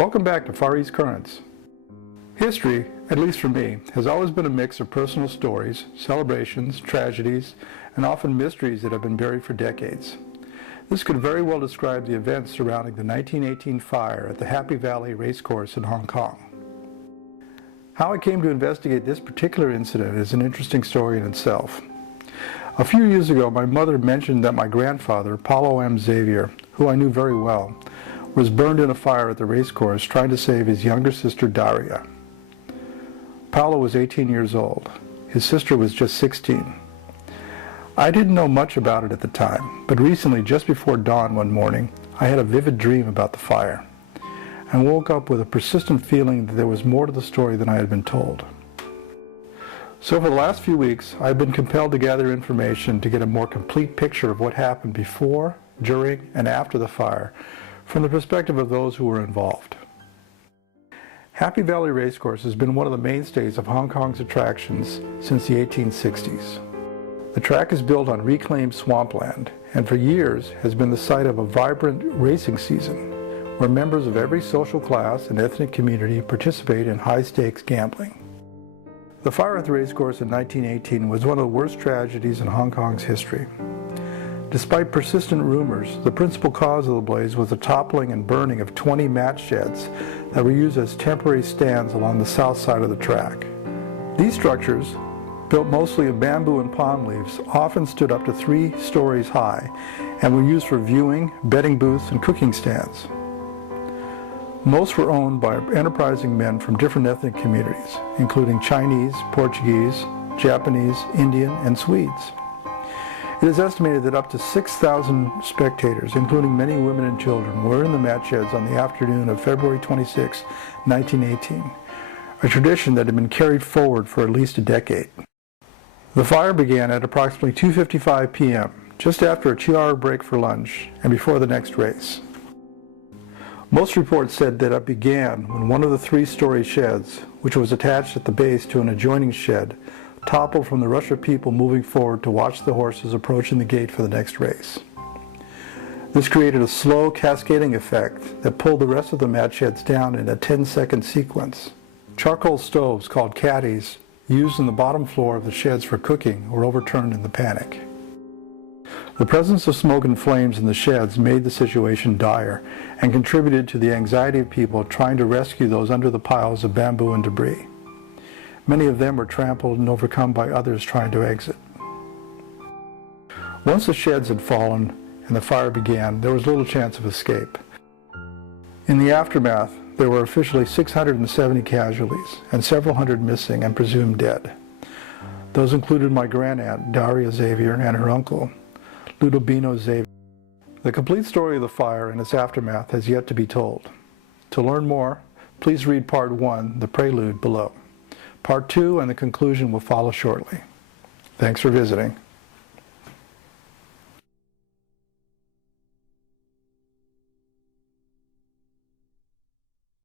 Welcome back to Far East Currents. History, at least for me, has always been a mix of personal stories, celebrations, tragedies, and often mysteries that have been buried for decades. This could very well describe the events surrounding the 1918 fire at the Happy Valley Racecourse in Hong Kong. How I came to investigate this particular incident is an interesting story in itself. A few years ago, my mother mentioned that my grandfather, Paulo M. Xavier, who I knew very well, was burned in a fire at the racecourse trying to save his younger sister Daria. Paulo was 18 years old. His sister was just 16. I didn't know much about it at the time, but recently, just before dawn one morning, I had a vivid dream about the fire, and woke up with a persistent feeling that there was more to the story than I had been told. So for the last few weeks, I've been compelled to gather information to get a more complete picture of what happened before, during, and after the fire, from the perspective of those who were involved. Happy Valley Racecourse has been one of the mainstays of Hong Kong's attractions since the 1860s. The track is built on reclaimed swampland, and for years has been the site of a vibrant racing season, where members of every social class and ethnic community participate in high-stakes gambling. The fire at the racecourse in 1918 was one of the worst tragedies in Hong Kong's history. Despite persistent rumors, the principal cause of the blaze was the toppling and burning of 20 match sheds that were used as temporary stands along the south side of the track. These structures, built mostly of bamboo and palm leaves, often stood up to 3 stories high and were used for viewing, betting booths, and cooking stands. Most were owned by enterprising men from different ethnic communities, including Chinese, Portuguese, Japanese, Indian, and Swedes. It is estimated that up to 6,000 spectators, including many women and children, were in the match sheds on the afternoon of February 26, 1918, a tradition that had been carried forward for at least a decade. The fire began at approximately 2:55 p.m., just after a 2-hour break for lunch and before the next race. Most reports said that it began when one of the 3-story sheds, which was attached at the base to an adjoining shed, toppled from the rush of people moving forward to watch the horses approaching the gate for the next race. This created a slow, cascading effect that pulled the rest of the match sheds down in a 10-second sequence. Charcoal stoves, called caddies, used in the bottom floor of the sheds for cooking, were overturned in the panic. The presence of smoke and flames in the sheds made the situation dire and contributed to the anxiety of people trying to rescue those under the piles of bamboo and debris. Many of them were trampled and overcome by others trying to exit. Once the sheds had fallen and the fire began, there was little chance of escape. In the aftermath, there were officially 670 casualties and several hundred missing and presumed dead. Those included my grandaunt, Daria Xavier, and her uncle, Ludobino Xavier. The complete story of the fire and its aftermath has yet to be told. To learn more, please read Part 1, The Prelude, below. Part 2 and the conclusion will follow shortly. Thanks for visiting.